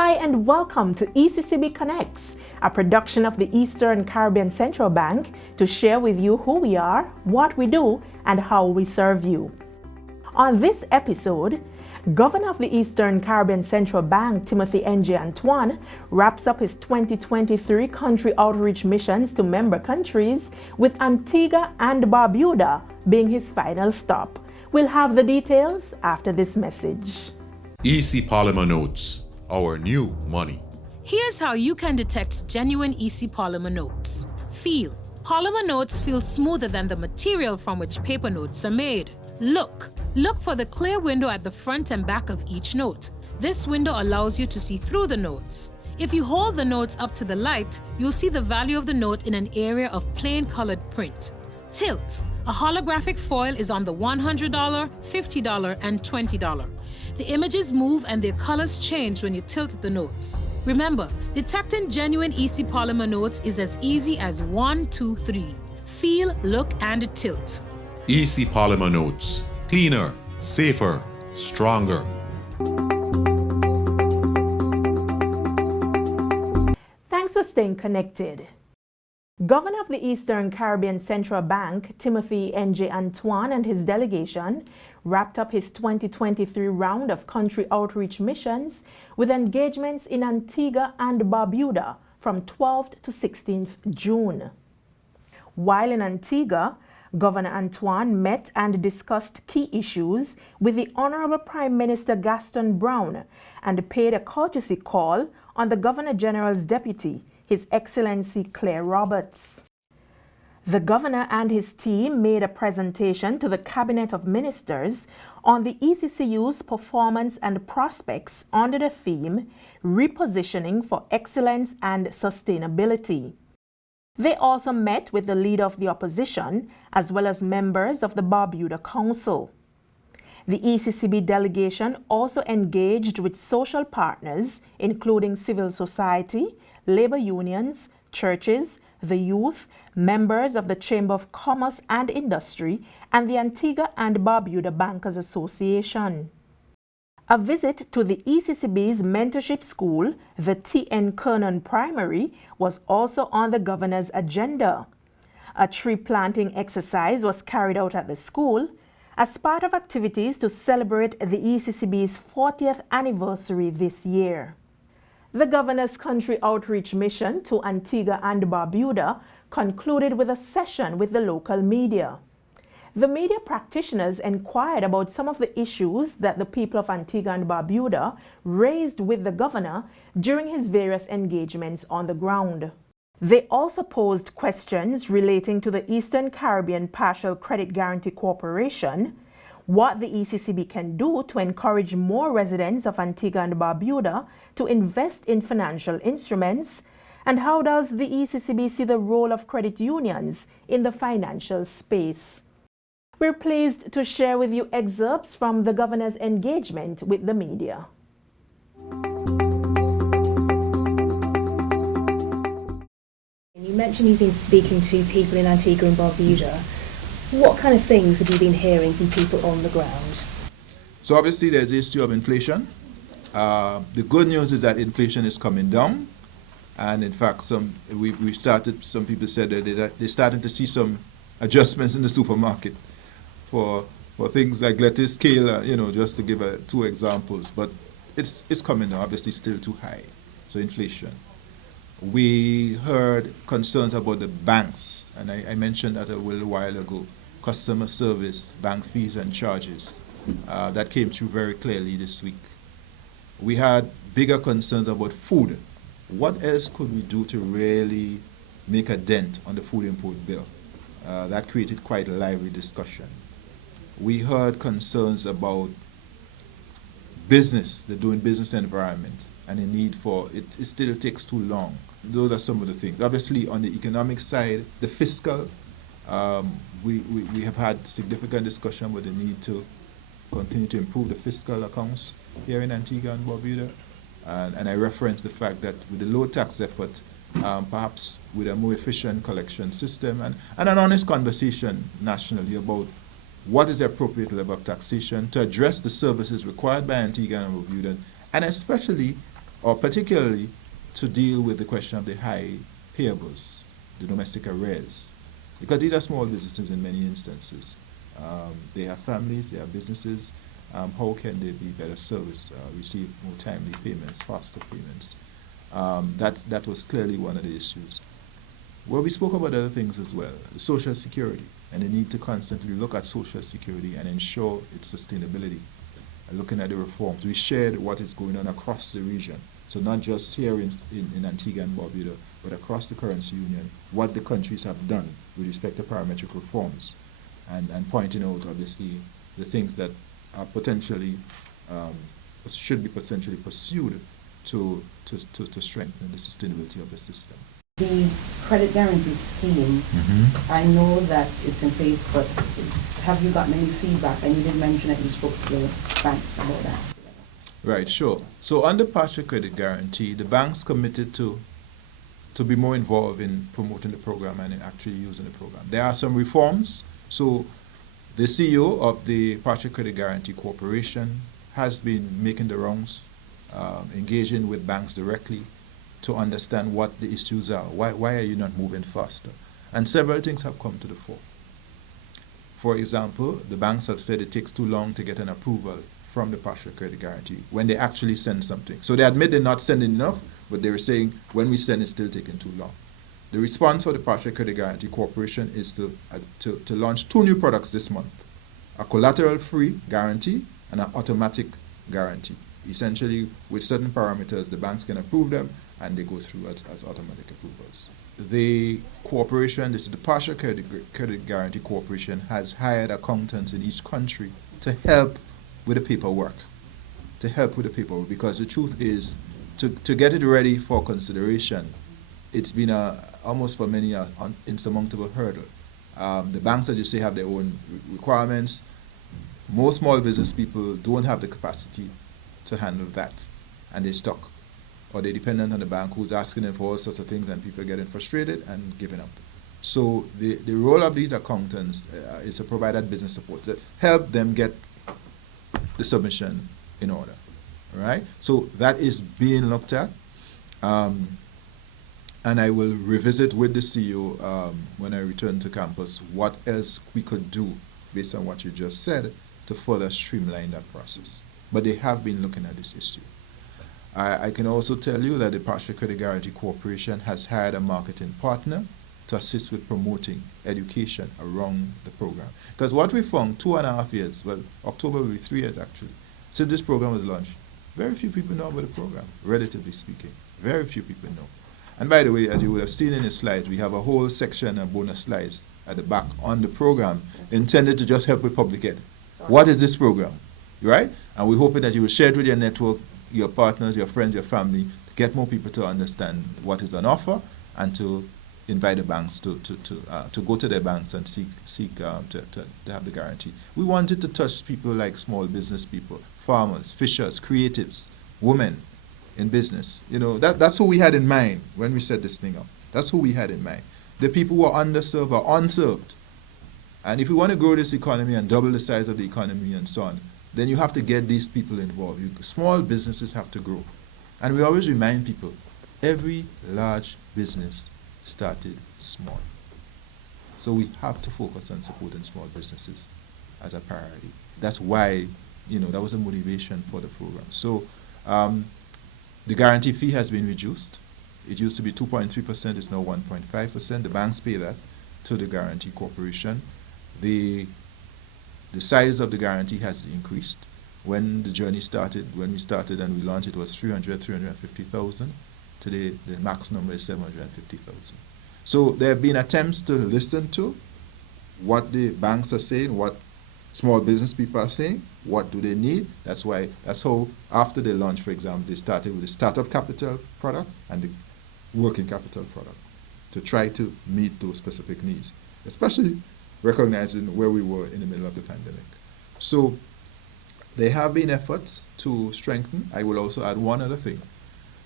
Hi and welcome to ECCB Connects, a production of the Eastern Caribbean Central Bank to share with you who we are, what we do, and how we serve you. On this episode, Governor of the Eastern Caribbean Central Bank, Timothy N.J. Antoine, wraps up his 2023 country outreach missions to member countries, with Antigua and Barbuda being his final stop. We'll have the details after this message. EC Polymer Notes, our new money. Here's how you can detect genuine EC polymer notes. Feel. Polymer notes feel smoother than the material from which paper notes are made. Look. Look for the clear window at the front and back of each note. This window allows you to see through the notes. If you hold the notes up to the light, you'll see the value of the note in an area of plain colored print. Tilt. A holographic foil is on the $100, $50, and $20. The images move and their colors change when you tilt the notes. Remember, detecting genuine EC polymer notes is as easy as 1, 2, 3. Feel, look, and tilt. EC Polymer Notes. Cleaner, safer, stronger. Thanks for staying connected. Governor of the Eastern Caribbean Central Bank, Timothy N.J. Antoine, and his delegation wrapped up his 2023 round of country outreach missions with engagements in Antigua and Barbuda from 12th to 16th June. While in Antigua, Governor Antoine met and discussed key issues with the Honorable Prime Minister Gaston Brown and paid a courtesy call on the Governor General's deputy, His Excellency Claire Roberts. The Governor and his team made a presentation to the Cabinet of Ministers on the ECCU's performance and prospects under the theme Repositioning for Excellence and Sustainability. They also met with the Leader of the Opposition as well as members of the Barbuda Council. The ECCB delegation also engaged with social partners, including civil society, labor unions, churches, the youth, members of the Chamber of Commerce and Industry, and the Antigua and Barbuda Bankers Association. A visit to the ECCB's mentorship school, the T.N. Kernan Primary, was also on the governor's agenda. A tree planting exercise was carried out at the school as part of activities to celebrate the ECCB's 40th anniversary this year. The governor's country outreach mission to Antigua and Barbuda concluded with a session with the local media. The media practitioners inquired about some of the issues that the people of Antigua and Barbuda raised with the governor during his various engagements on the ground. They also posed questions relating to the Eastern Caribbean Partial Credit Guarantee Corporation, what the ECCB can do to encourage more residents of Antigua and Barbuda to invest in financial instruments, and how does the ECCB see the role of credit unions in the financial space. We're pleased to share with you excerpts from the governor's engagement with the media. You mentioned you've been speaking to people in Antigua and Barbuda. What kind of things have you been hearing from people on the ground? So obviously there's the issue of inflation. The good news is that inflation is coming down. And in fact, some people said that they started to see some adjustments in the supermarket for things like lettuce, kale, just to give two examples. But it's coming down, obviously still too high. So inflation. We heard concerns about the banks, and I mentioned that a little while ago. Customer service, bank fees and charges. That came through very clearly this week. We had bigger concerns about food. What else could we do to really make a dent on the food import bill? That created quite a lively discussion. We heard concerns about business, the doing business environment, and the need for it still takes too long. Those are some of the things. Obviously, on the economic side, the fiscal, we have had significant discussion about the need to continue to improve the fiscal accounts here in Antigua and Barbuda. And I referenced the fact that with the low tax effort, perhaps with a more efficient collection system and an honest conversation nationally about what is the appropriate level of taxation to address the services required by Antigua and Barbuda, and especially or particularly to deal with the question of the high payables, the domestic arrears, because these are small businesses in many instances. They have families, they have businesses. How can they be better serviced, receive more timely payments, faster payments? That was clearly one of the issues. Well, we spoke about other things as well, the social security, and the need to constantly look at social security and ensure its sustainability. And looking at the reforms, we shared what is going on across the region. So not just here in Antigua and Barbuda, but across the currency union, what the countries have done with respect to parametric reforms, and pointing out, obviously, the things that are potentially, should be potentially pursued to strengthen the sustainability of the system. The credit guarantee scheme, I know that it's in place, but have you gotten any feedback? And you did mention that you spoke to the banks about that. Right, sure. So under partial credit guarantee, the banks committed to be more involved in promoting the program and in actually using the program. There are some reforms. So the CEO of the Partial Credit Guarantee Corporation has been making the rounds, engaging with banks directly to understand what the issues are. Why are you not moving faster? And several things have come to the fore. For example, the banks have said it takes too long to get an approval from the partial credit guarantee when they actually send something. So they admit they're not sending enough, but they were saying when we send it's still taking too long. The response for the Partial Credit Guarantee Corporation is to launch 2 new products this month, a collateral-free guarantee and an automatic guarantee. Essentially, with certain parameters, the banks can approve them and they go through as automatic approvals. The corporation, this is the Partial Credit Guarantee Corporation, has hired accountants in each country to help with the paperwork, because the truth is, to get it ready for consideration, it's been almost for many an insurmountable hurdle. The banks, as you say, have their own requirements. Most small business people don't have the capacity to handle that, and they're stuck, or they're dependent on the bank who's asking them for all sorts of things, and people are getting frustrated and giving up. So the role of these accountants is to provide that business support, to help them get the submission in order, right? So that is being looked at, and I will revisit with the CEO when I return to campus what else we could do based on what you just said to further streamline that process. But they have been looking at this issue. I can also tell you that the Partial Credit Guarantee Corporation has hired a marketing partner to assist with promoting education around the program. Because what we found 2.5 years, well, October will be 3 years actually, since this program was launched, very few people know about the program, relatively speaking. Very few people know. And by the way, as you would have seen in the slides, we have a whole section of bonus slides at the back on the program intended to just help with public ed. What is this program, right? And we're hoping that you will share it with your network, your partners, your friends, your family, to get more people to understand what is on offer and to invite the banks to go to their banks and seek to have the guarantee. We wanted to touch people like small business people, farmers, fishers, creatives, women in business. You know, that's who we had in mind when we set this thing up. That's who we had in mind. The people who are underserved or unserved. And if we want to grow this economy and double the size of the economy and so on, then you have to get these people involved. Small businesses have to grow. And we always remind people, every large business started small. So we have to focus on supporting small businesses as a priority. That's why, that was a motivation for the program. So the guarantee fee has been reduced. It used to be 2.3%, it's now 1.5%. The banks pay that to the guarantee corporation. The size of the guarantee has increased. When the journey started, when we started and we launched, it was 350,000. Today, the max number is 750,000. So there have been attempts to listen to what the banks are saying, what small business people are saying, what do they need. That's how after they launched, for example, they started with the startup capital product and the working capital product to try to meet those specific needs, especially recognizing where we were in the middle of the pandemic. So there have been efforts to strengthen. I will also add one other thing.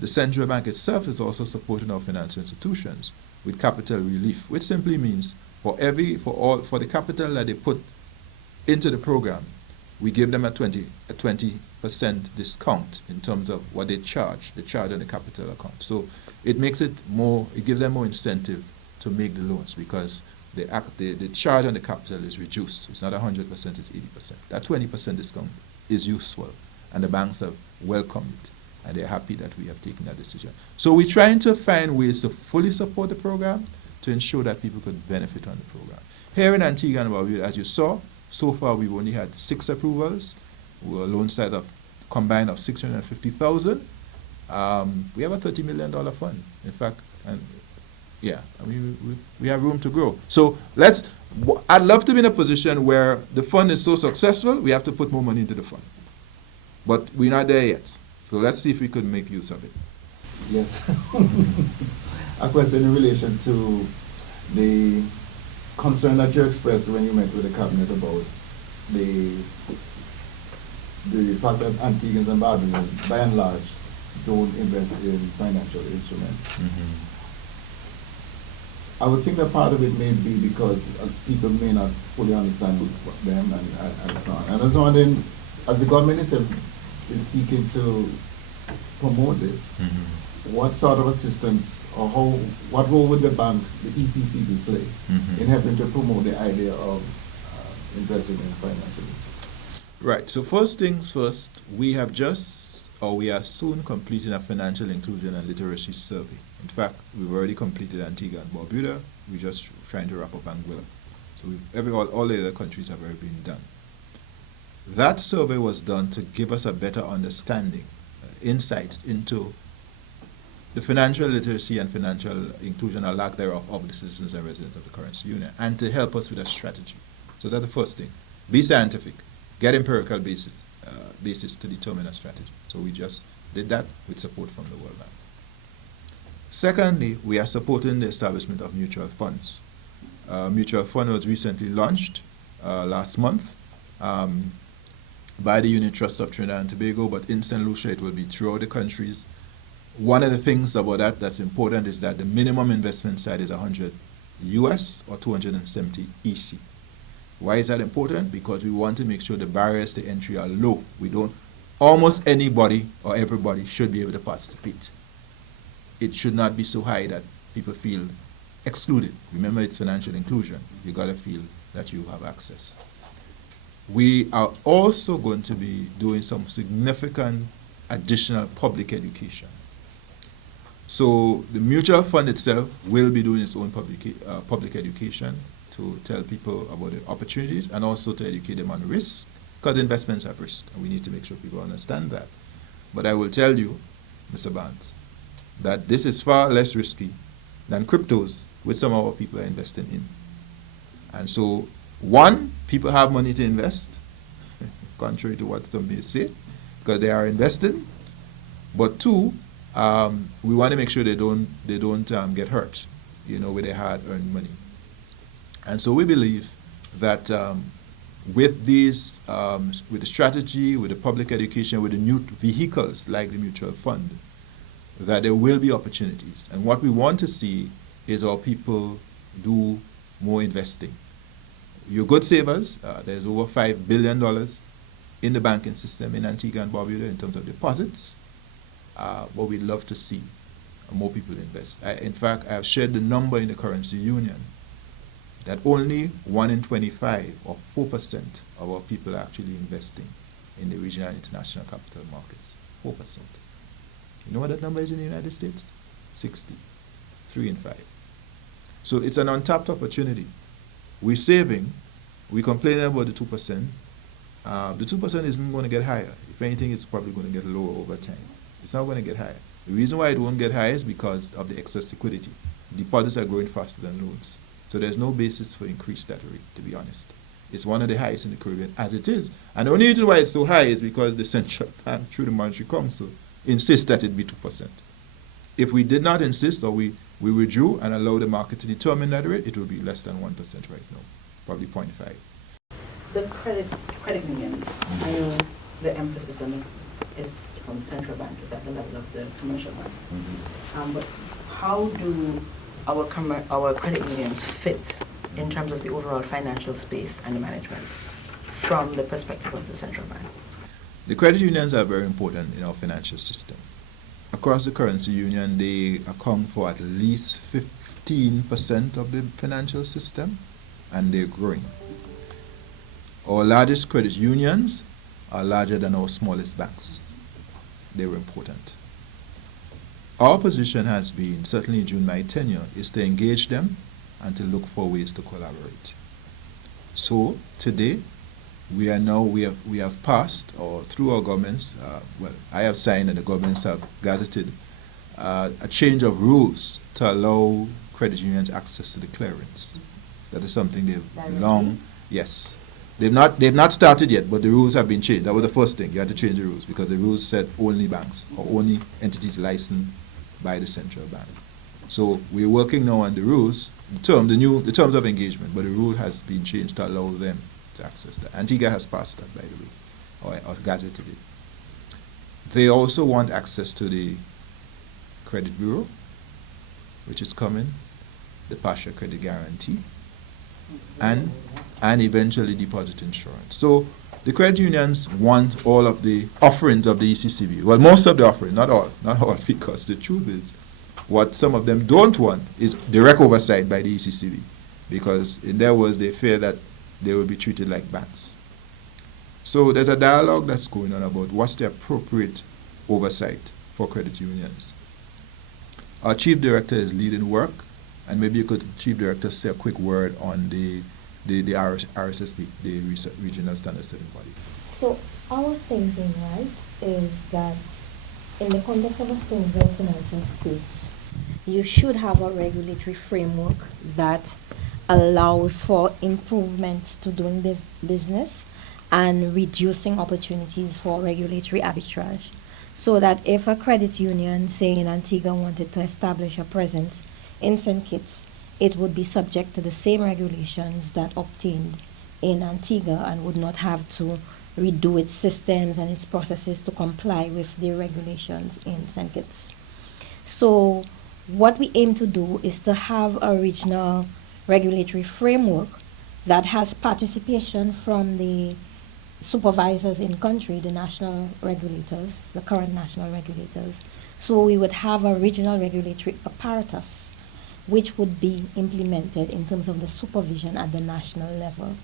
The central bank itself is also supporting our financial institutions with capital relief, which simply means for the capital that they put into the program, we give them a 20% discount in terms of what they charge on the capital account. So it makes it more, it gives them more incentive to make the loans because the charge on the capital is reduced. It's not 100%, it's 80%. That 20% discount is useful, and the banks have welcomed it, and they're happy that we have taken that decision. So we're trying to find ways to fully support the program to ensure that people could benefit on the program. Here in Antigua and Barbuda, as you saw, so far we've only had 6 approvals. We're a loan size of combined of 650,000. We have a $30 million fund, in fact, and yeah, I mean, we have room to grow. So I'd love to be in a position where the fund is so successful, we have to put more money into the fund. But we're not there yet. So let's see if we could make use of it. Yes. A question in relation to the concern that you expressed when you met with the cabinet about the fact that Antiguans and Barbudans, by and large, don't invest in financial instruments. Mm-hmm. I would think that part of it may be because people may not fully understand them and so on. And I was wondering, as the government is seeking to promote this, Mm-hmm. what sort of assistance or what role would the bank, the ECCB, play Mm-hmm. in helping to promote the idea of investing in financial instruments? Right, so first things first, we are soon completing a financial inclusion and literacy survey. In fact, we've already completed Antigua and Barbuda. We're just trying to wrap up Anguilla. So all the other countries have already been done. That survey was done to give us a better understanding, insights into the financial literacy and financial inclusion or lack thereof of the citizens and residents of the currency union, and to help us with a strategy. So that's the first thing. Be scientific. Get empirical basis to determine a strategy. So we just did that with support from the World Bank. Secondly, we are supporting the establishment of mutual funds. Mutual fund was recently launched last month by the Unit Trust of Trinidad and Tobago, but in St. Lucia it will be throughout the countries. One of the things about that's important is that the minimum investment side is 100 US or 270 EC. Why is that important? Because we want to make sure the barriers to entry are low. Almost anybody or everybody should be able to participate. It should not be so high that people feel excluded. Remember, it's financial inclusion. You got to feel that you have access. We are also going to be doing some significant additional public education. So the mutual fund itself will be doing its own public education to tell people about the opportunities and also to educate them on risk, because investments have risk, and we need to make sure people understand that. But I will tell you, Mr. Barnes, that this is far less risky than cryptos, which some of our people are investing in. And so, one, people have money to invest, contrary to what some may say, because they are investing. But two, we want to make sure they don't get hurt, with their hard-earned money. And so we believe that with these, with the strategy, with the public education, with the new vehicles like the mutual fund, that there will be opportunities. And what we want to see is our people do more investing. You're good savers. There's over $5 billion in the banking system in Antigua and Barbuda in terms of deposits. But we'd love to see more people invest. In fact, I've shared the number in the currency union that only 1 in 25 or 4% of our people are actually investing in the regional and international capital markets. 4%. You know what that number is in the United States? 60. 3 in 5. So it's an untapped opportunity. We're saving. We're complaining about the 2%. The 2% isn't going to get higher. If anything, it's probably going to get lower over time. It's not going to get higher. The reason why it won't get higher is because of the excess liquidity. Deposits are growing faster than loans. So there's no basis for increase that rate, to be honest. It's one of the highest in the Caribbean, as it is. And the only reason why it's so high is because the central bank, through the Monetary Council, insists that it be 2%. If we did not insist, or we withdrew and allowed the market to determine that rate, it would be less than 1% right now, probably 0.5. The credit unions, I know the emphasis on it is from the central bank, is at the level of the commercial banks. Mm-hmm. But how do our credit unions fit in terms of the overall financial space and the management from the perspective of the central bank? The credit unions are very important in our financial system. Across the currency union, they account for at least 15% of the financial system, and they're growing. Our largest credit unions are larger than our smallest banks. They're important. Our position has been, certainly during my tenure, is to engage them and to look for ways to collaborate. So today, we have passed, or through our governments, I have signed and the governments have gazetted a change of rules to allow credit unions access to the clearance. That is something yes. They've not started yet, but the rules have been changed. That was the first thing. You had to change the rules because the rules said only banks or only entities licensed by the central bank. So we're working now on the rules, the terms of engagement, but the rule has been changed to allow them to access that. Antigua has passed that, by the way, or gazetted it. They also want access to the credit bureau, which is coming, the partial credit guarantee, and eventually deposit insurance. So the credit unions want all of the offerings of the ECCB. Well, most of the offerings, not all, because the truth is, what some of them don't want is direct oversight by the ECCB, because in their words, they fear that they will be treated like banks. So there's a dialogue that's going on about what's the appropriate oversight for credit unions. Our chief director is leading work, and maybe you could, Chief Director, say a quick word on the RSSB, the Regional Standard Setting Body. So our thinking, right, is that in the context of a single financial space, you should have a regulatory framework that allows for improvements to doing business and reducing opportunities for regulatory arbitrage. So that if a credit union, say in Antigua, wanted to establish a presence in St. Kitts, it would be subject to the same regulations that obtained in Antigua and would not have to redo its systems and its processes to comply with the regulations in St. Kitts. So what we aim to do is to have a regional regulatory framework that has participation from the supervisors in country, the national regulators, the current national regulators. So we would have a regional regulatory apparatus which would be implemented in terms of the supervision at the national level.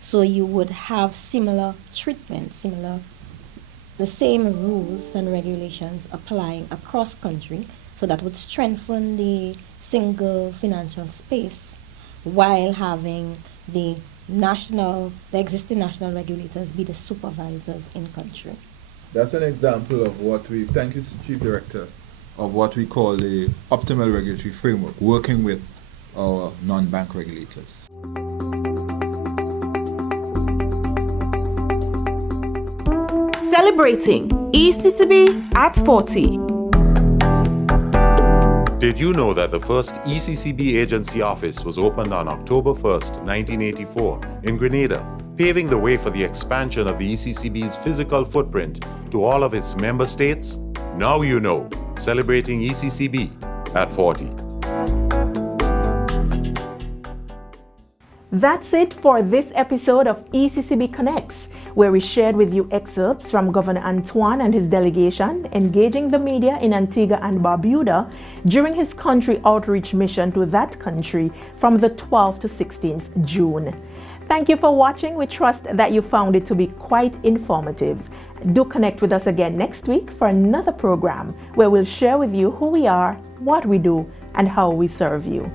So you would have similar treatment, the same rules and regulations applying across country, so that would strengthen the single financial space while having the existing national regulators be the supervisors in country. That's an example of what thank you, Chief Director, of what we call the optimal regulatory framework, working with our non-bank regulators. Celebrating ECCB at 40. Did you know that the first ECCB agency office was opened on October 1st, 1984 in Grenada, paving the way for the expansion of the ECCB's physical footprint to all of its member states? Now you know. Celebrating ECCB at 40. That's it for this episode of ECCB Connects, where we shared with you excerpts from Governor Antoine and his delegation engaging the media in Antigua and Barbuda during his country outreach mission to that country from the 12th to 16th June. Thank you for watching. We trust that you found it to be quite informative. Do connect with us again next week for another program where we'll share with you who we are, what we do, and how we serve you.